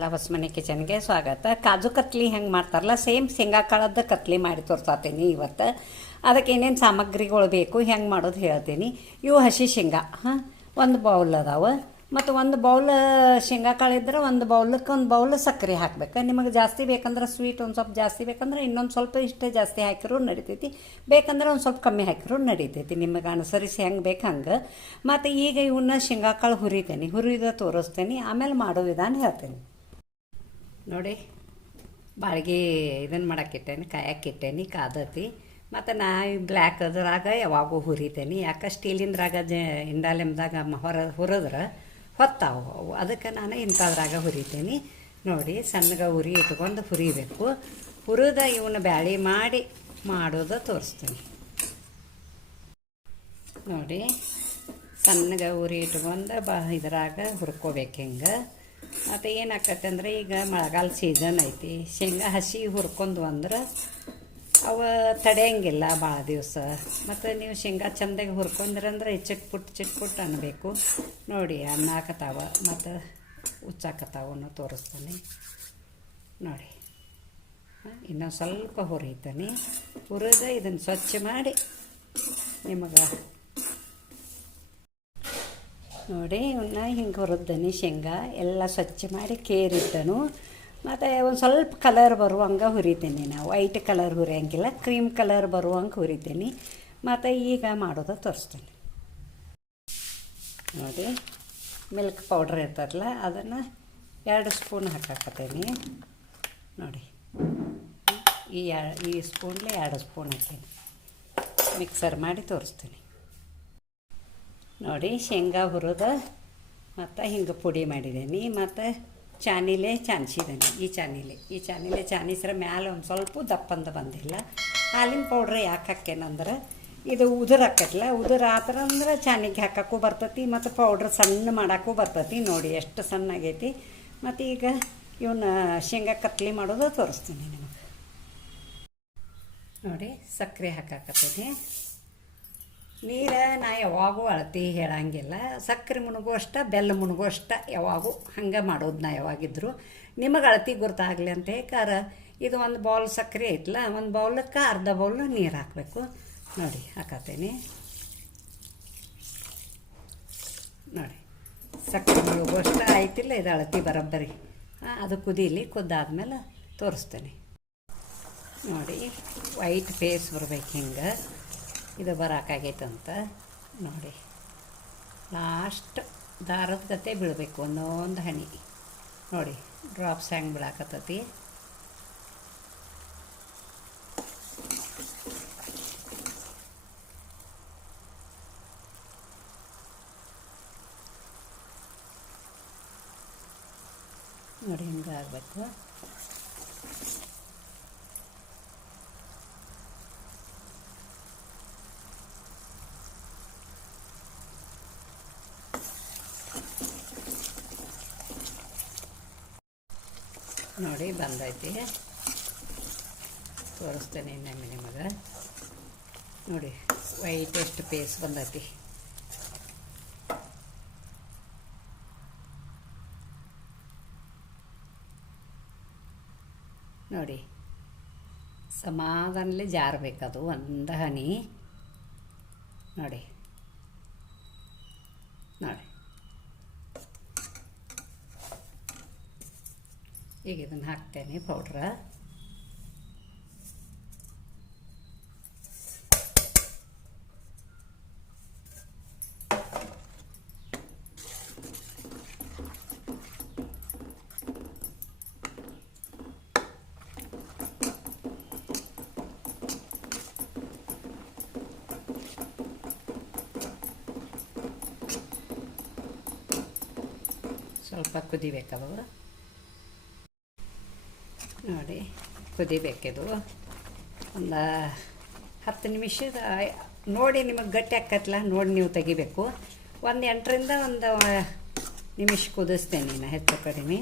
ನಮಸ್ಕಾರ. ಹೊಸಮನೆ ಕಿಚನ್ಗೆ ಸ್ವಾಗತ. ಕಾಜು ಕತ್ಲಿ ಹೆಂಗೆ ಮಾಡ್ತಾರಲ್ಲ ಸೇಮ್ ಶೇಂಗಾ ಕಾಳದ್ದು ಕತ್ಲಿ ಮಾಡಿ ತೋರ್ಸಾತೀನಿ ಇವತ್ತು. ಅದಕ್ಕೆ ಏನೇನು ಸಾಮಗ್ರಿಗಳು ಬೇಕು ಹೆಂಗೆ ಮಾಡೋದು ಹೇಳ್ತೀನಿ. ಇವು ಹಸಿ ಶೇಂಗಾ ಒಂದು ಬೌಲ್ ಅದಾವೆ, ಮತ್ತು ಒಂದು ಬೌಲ್ ಶೇಂಗಾ ಕಾಳು ಇದ್ರೆ ಒಂದು ಬೌಲಕ್ಕೆ ಒಂದು ಬೌಲ್ ಸಕ್ಕರೆ ಹಾಕ್ಬೇಕು. ನಿಮಗೆ ಜಾಸ್ತಿ ಬೇಕಂದ್ರೆ ಸ್ವೀಟ್ ಒಂದು ಸ್ವಲ್ಪ ಜಾಸ್ತಿ ಬೇಕಂದ್ರೆ ಇನ್ನೊಂದು ಸ್ವಲ್ಪ ಇಷ್ಟೇ ಜಾಸ್ತಿ ಹಾಕಿರೂ ನಡಿತೈತಿ, ಬೇಕಂದ್ರೆ ಒಂದು ಸ್ವಲ್ಪ ಕಮ್ಮಿ ಹಾಕಿರೂ ನಡಿತೈತಿ, ನಿಮಗೆ ಅನುಸರಿಸಿ ಹೆಂಗೆ ಬೇಕು ಹಂಗೆ. ಮತ್ತು ಈಗ ಇವನ್ನ ಶೇಂಗಾ ಕಾಳು ಹುರಿತೇನೆ, ಹುರಿದ ತೋರಿಸ್ತೇನೆ, ಆಮೇಲೆ ಮಾಡೋ ವಿಧಾನ ಹೇಳ್ತೇನೆ ನೋಡಿ. ಬಾಳ್ಗೆ ಇದನ್ನು ಮಾಡೋಕ್ಕಿಟ್ಟೇನೆ, ಕಾಯಕ್ಕಿಟ್ಟೇನೆ, ಕಾದತಿ. ಮತ್ತು ನಾ ಬ್ಲ್ಯಾಕ್ ಅದ್ರಾಗ ಯಾವಾಗೂ ಹುರಿತೇನೆ, ಯಾಕೆ ಸ್ಟೀಲಿಂದ್ರಾಗ ಇಂಡಾಲಿಮ್ದಾಗ ಹುರಿದ್ರೆ ಹೊತ್ತಾವು ಅವು, ಅದಕ್ಕೆ ನಾನು ಇಂಥದ್ರಾಗ ಹುರಿತೇನೆ ನೋಡಿ. ಸಣ್ಣಗೆ ಉರಿ ಇಟ್ಕೊಂಡು ಹುರಿಬೇಕು. ಹುರಿದ ಇವನ್ನ ಬ್ಯಾಳಿ ಮಾಡಿ ಮಾಡೋದು ತೋರಿಸ್ತೀನಿ ನೋಡಿ. ಸಣ್ಣಗೆ ಉರಿ ಇಟ್ಕೊಂಡು ಇದ್ರಾಗ ಹುರ್ಕೋಬೇಕು ಹಿಂಗೆ. ಮತ್ತು ಏನಾಕತ್ತೆ ಅಂದರೆ ಈಗ ಮಳೆಗಾಲ ಸೀಸನ್ ಐತಿ, ಶೇಂಗಾ ಹಸಿ ಹುರ್ಕೊಂಡು ಅಂದ್ರೆ ಅವು ತಡೆಯಂಗಿಲ್ಲ ಭಾಳ ದಿವಸ. ಮತ್ತು ನೀವು ಶೇಂಗಾ ಚೆಂದಾಗಿ ಹುರ್ಕೊಂಡ್ರಂದ್ರೆ ಚಿಟ್ಪುಟ್ಟು ಅನ್ನಬೇಕು ನೋಡಿ. ಅನ್ನಕತ್ತಾವ ಮತ್ತು ಉಚ್ಚಾಕತ್ತಾವನ್ನು ತೋರಿಸ್ತಾನೆ ನೋಡಿ. ಇನ್ನೊಂದು ಸ್ವಲ್ಪ ಹುರಿತಾನೆ. ಹುರಿದ ಇದನ್ನು ಸ್ವಚ್ಛ ಮಾಡಿ ನಿಮಗೆ ನೋಡಿ. ಇವನ್ನ ಹಿಂಗೆ ಹುರಿದನಿ, ಶೇಂಗಾ ಎಲ್ಲ ಸ್ವಚ್ಛ ಮಾಡಿ ಕೇರಿಟ್ಟನು. ಮತ್ತು ಒಂದು ಸ್ವಲ್ಪ ಕಲರ್ ಬರುವಂಗೆ ಹುರಿತೀನಿ. ನಾವು ವೈಟ್ ಕಲರ್ ಹುರಿಯಂಗಿಲ್ಲ, ಕ್ರೀಮ್ ಕಲರ್ ಬರುವಂಗೆ ಹುರಿತೀನಿ. ಮತ್ತು ಈಗ ಮಾಡೋದು ತೋರಿಸ್ತೀನಿ ನೋಡಿ. ಮಿಲ್ಕ್ ಪೌಡ್ರ್ ಇರ್ತದಲ್ಲ, ಅದನ್ನು 2 ಸ್ಪೂನ್ ಹಾಕಾಕತ್ತೀನಿ ನೋಡಿ. ಈ ಸ್ಪೂನ್ಲೆ 2 ಸ್ಪೂನ್ ಹಾಕೀನಿ, ಮಿಕ್ಸರ್ ಮಾಡಿ ತೋರಿಸ್ತೀನಿ ನೋಡಿ. ಶೇಂಗಾ ಹುರಿದ ಮತ್ತು ಹಿಂಗೆ ಪುಡಿ ಮಾಡಿದ್ದೀನಿ. ಮತ್ತು ಚಾನಿಲೆ ಚಾನ್ಸಿದ್ದೀನಿ. ಈ ಚಾನಿಲೆ ಚಾನಿಸ್ರೆ ಮ್ಯಾಲೆ ಒಂದು ಸ್ವಲ್ಪ ದಪ್ಪಂದ ಬಂದಿಲ್ಲ. ಹಾಲಿನ ಪೌಡ್ರ್ ಯಾಕೆ ಹಾಕೇನಂದ್ರೆ ಇದು ಉದುರು ಹಾಕೈತಲ್ಲ, ಉದುರು ಆತರ ಅಂದ್ರೆ ಚಾನಿಗೆ ಹಾಕೋಕ್ಕೂ ಬರ್ತೈತಿ, ಮತ್ತು ಪೌಡ್ರ್ ಸಣ್ಣ ಮಾಡೋಕ್ಕೂ ಬರ್ತೈತಿ ನೋಡಿ. ಎಷ್ಟು ಸಣ್ಣ ಆಗೈತಿ. ಮತ್ತು ಈಗ ಇವನ್ನ ಶೇಂಗಾ ಕತ್ಲಿ ಮಾಡೋದು ತೋರಿಸ್ತೀನಿ ನಿಮಗೆ ನೋಡಿ. ಸಕ್ಕರೆ ಹಾಕಾಕತ್ತೀನಿ. ನೀರು ನಾ ಯಾವಾಗೂ ಅಳತಿ ಹೇಳಂಗಿಲ್ಲ. ಸಕ್ಕರೆ ಮುಣಗು ಅಷ್ಟ, ಬೆಲ್ಲ ಮುಣಗು ಅಷ್ಟ, ಯಾವಾಗೂ ಹಂಗೆ ಮಾಡೋದು ನಾ ಯಾವಾಗಿದ್ರು. ನಿಮಗೆ ಅಳತಿ ಗೊತ್ತಾಗಲಿ ಅಂತ ಕಾರ ಇದು ಒಂದು ಬೌಲ್ ಸಕ್ಕರೆ ಐತಲ್ಲ, ಒಂದು ಬೌಲಕ್ಕೆ ಅರ್ಧ ಬೌಲ್ ನೀರು ಹಾಕಬೇಕು ನೋಡಿ. ಹಾಕತ್ತೇನೆ ನೋಡಿ. ಸಕ್ಕರೆ ಮುಳುಗು ಅಷ್ಟ ಆಯ್ತಿಲ್ಲ, ಇದು ಅಳತಿ ಬರೋಬ್ಬರಿ. ಅದು ಕುದೀಲಿ, ಕುದ್ದಾದ್ಮೇಲೆ ತೋರಿಸ್ತೇನೆ ನೋಡಿ. ವೈಟ್ ಫೇಸ್ ಬರ್ಬೇಕು ಹಿಂಗೆ. ಇದು ಬರೋಕ್ಕಾಗೈತಂತ ನೋಡಿ. ಲಾಸ್ಟ್ ದಾರದ ಗತೆ ಬೀಳಬೇಕು, ಒಂದೊಂದು ಹನಿ ನೋಡಿ. ಡ್ರಾಪ್ಸ್ ಹೆಂಗೆ ಬೀಳಾಕತ್ತತಿ ನೋಡಿ. ಹಿಂಗೆ ಆಗಬೇಕು. ನೋಡಿ ಬಂದೈತಿ, ತೋರಿಸ್ತೇನೆ ಇನ್ನೊಮ್ಮೆ ನಿಮಗೆ ನೋಡಿ. ವೈಟ್ ಎಷ್ಟು ಪೇಸ್ ಬಂದೈತಿ ನೋಡಿ. ಸಮಾಧಾನಲಿ ಜಾರಬೇಕದು ಒಂದು ಹನಿ ನೋಡಿ ನೋಡಿ. ಈಗ ಇದನ್ನು ಹಾಕ್ತೇನೆ ಪೌಡ್ರ. ಸ್ವಲ್ಪ ಕುದಿಬೇಕದು ನೋಡಿ. ಕುದಿಬೇಕಿದು ಒಂದು 10 ನಿಮಿಷದ ನೋಡಿ. ನಿಮಗೆ ಗಟ್ಟಿ ಆಕತ್ತಲ್ಲ ನೋಡಿ, ನೀವು ತೆಗಿಬೇಕು. ಒಂದು 8ರಿಂದ ಒಂದು ನಿಮಿಷ ಕುದಿಸ್ತೇನೆ ನಾನು, ಹೆಚ್ಚು ಕಡಿಮೆ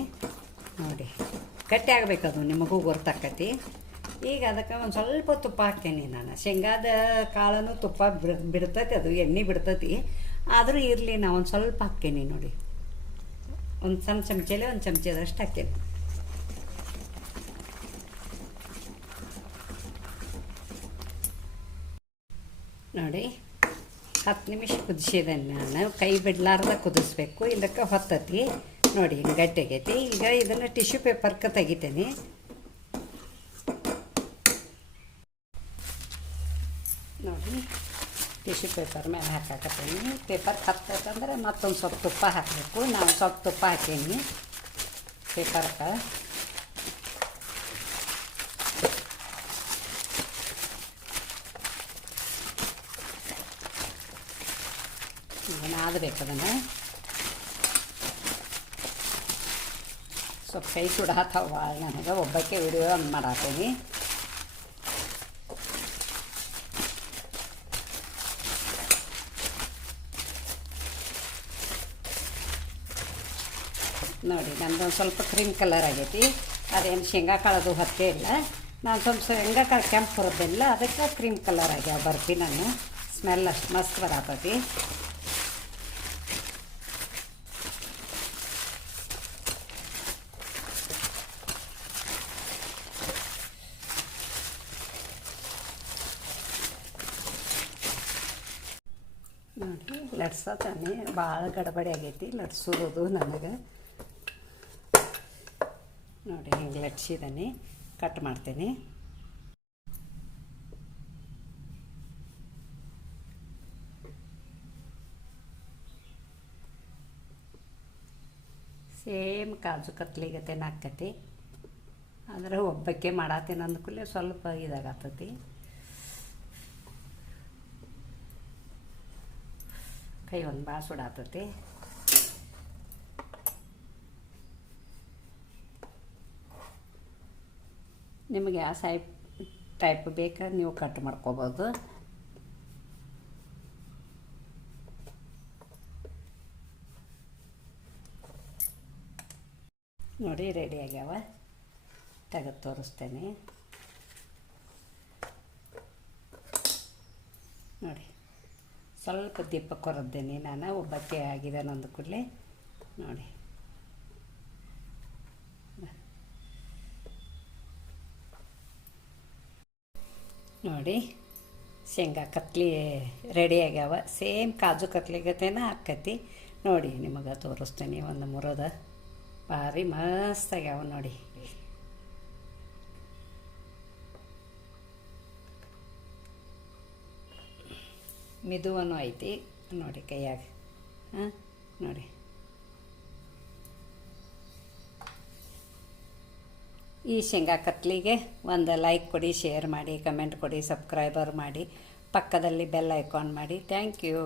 ನೋಡಿ. ಗಟ್ಟಿ ಆಗಬೇಕದು, ನಿಮಗೂ ಗೊತ್ತಾಕತಿ. ಈಗ ಅದಕ್ಕೆ ಒಂದು ಸ್ವಲ್ಪ ತುಪ್ಪ ಹಾಕ್ತೇನೆ ನಾನು. ಶೇಂಗಾದ ಕಾಳನ್ನು ತುಪ್ಪ ಬಿಡ್ತೈತಿ, ಅದು ಎಣ್ಣೆ ಬಿಡ್ತೈತಿ. ಆದರೂ ಇರಲಿ, ನಾ ಒಂದು ಸ್ವಲ್ಪ ಹಾಕ್ತೇನೆ ನೋಡಿ. ಒಂದು ಸಣ್ಣ ಚಮಚೆಲೆ ಒಂದು ಚಮಚದಷ್ಟು ಹಾಕೇನಿ. ನೋಡಿ 10 ನಿಮಿಷ ಕುದಿಸಿದ್ದೇನೆ ನಾನು. ಕೈ ಬಿಡಲಾರ್ದ ಕುದಿಸ್ಬೇಕು, ಇಲ್ಲಕ್ಕೆ ಹೊತ್ತತಿ. ನೋಡಿ ಹಿಂಗೆ ಗಟ್ಟಿಗೈತಿ. ಈಗ ಇದನ್ನು ಟಿಶ್ಯೂ ಪೇಪರ್ಗೆ ತೆಗಿತೀನಿ. ನೋಡಿ ಟಿಶ್ಯೂ ಪೇಪರ್ ಮೇಲೆ ಹಾಕಾಕತ್ತೀನಿ. ಪೇಪರ್ ಹತ್ತಂದ್ರೆ ಮತ್ತೊಂದು ಸ್ವಲ್ಪ ತುಪ್ಪ ಹಾಕಬೇಕು. ನಾನು ಸ್ವಲ್ಪ ತುಪ್ಪ ಹಾಕೀನಿ ಪೇಪರ್ಗೆ. ನಾದಬೇಕು ಅದನ್ನು. ಸ್ವಲ್ಪ ಕೈ ಸುಡಾತಾವ ಭಾಳ ನನಗೆ. ಒಬ್ಬಕ್ಕೆ ವಿಡಿಯೋ ಒಂದು ಮಾಡಾತೀನಿ. ನೋಡಿ ನಮ್ಮದೊಂದು ಸ್ವಲ್ಪ ಕ್ರೀಮ್ ಕಲರ್ ಆಗೈತಿ. ಅದೇನು ಶೇಂಗಾ ಕಾಳದು ಹೊತ್ತೇ ಇಲ್ಲ. ನಾನು ಸ್ವಲ್ಪ ಶೇಂಗಾ ಕಾಳು ಕೆಂಪು ಹುರಿದಿಲ್ಲ, ಅದಕ್ಕೆ ಕ್ರೀಮ್ ಕಲರ್ ಆಗ್ಯಾವ ಬರ್ತಿ. ನಾನು ಸ್ಮೆಲ್ ಅಷ್ಟು ಮಸ್ತ್ ಬರತೈತಿ. ನೋಡಿ ಲಟ್ಸತಾನೆ ಭಾಳ ಗಡಬಡಿ ಆಗೈತಿ ಲಟ್ಸೋದು ನನಗೆ. ನೋಡಿ ಹಿಂಗೆ ಲಟ್ಸಿದ್ದಾನೆ. ಕಟ್ ಮಾಡ್ತೀನಿ. ಸೇಮ್ ಕಾಜು ಕತ್ಲಿಗತೆನ ಆಕತಿ. ಆದರೆ ಒಬ್ಬಕ್ಕೆ ಮಾಡತ್ತೀನಿ ಅಂದ್ಕೂಲೆ ಸ್ವಲ್ಪ ಇದಾಗತ್ತತಿ. ಕೈ ಒಂದು ಭಾಳ ಸುಡಾತತಿ. ನಿಮಗೆ ಯಾವ ಟೈಪ್ ಬೇಕಾದ್ರೆ ನೀವು ಕಟ್ ಮಾಡ್ಕೋಬೋದು. ನೋಡಿ ರೆಡಿ ಆಗ್ಯಾವ. ತೆಗೆದು ತೋರಿಸ್ತೇನೆ. ನೋಡಿ ಸ್ವಲ್ಪ ದೀಪ ಕೊರದ್ದೇನೆ ನಾನು. ಒಬ್ಬಕ್ಕೆ ಆಗಿದೆ ನಂದು ಕೂಡಲೇ. ನೋಡಿ ನೋಡಿ ಶೇಂಗಾ ಕತ್ಲಿ ರೆಡಿ ಆಗ್ಯಾವ. ಸೇಮ್ ಕಾಜು ಕತ್ಲಿಗತೆನ ಆಕತಿ. ನೋಡಿ ನಿಮಗೆ ತೋರಿಸ್ತೇನೆ ಒಂದು ಮುರದ. ಭಾರಿ ಮಸ್ತ್ ಆಗ್ಯಾವ ನೋಡಿ. ಮಿದುವನು ಐತಿ ನೋಡಿ ಕೈಯಾಗ. ಹಾಂ ನೋಡಿ ಈ ಶೇಂಗಾ ಕತ್ಲಿಗೆ ಒಂದು ಲೈಕ್ ಕೊಡಿ, ಶೇರ್ ಮಾಡಿ, ಕಮೆಂಟ್ ಕೊಡಿ, ಸಬ್ಸ್ಕ್ರೈಬರ್ ಮಾಡಿ, ಪಕ್ಕದಲ್ಲಿ ಬೆಲ್ ಐಕಾನ್ ಮಾಡಿ. Thank you.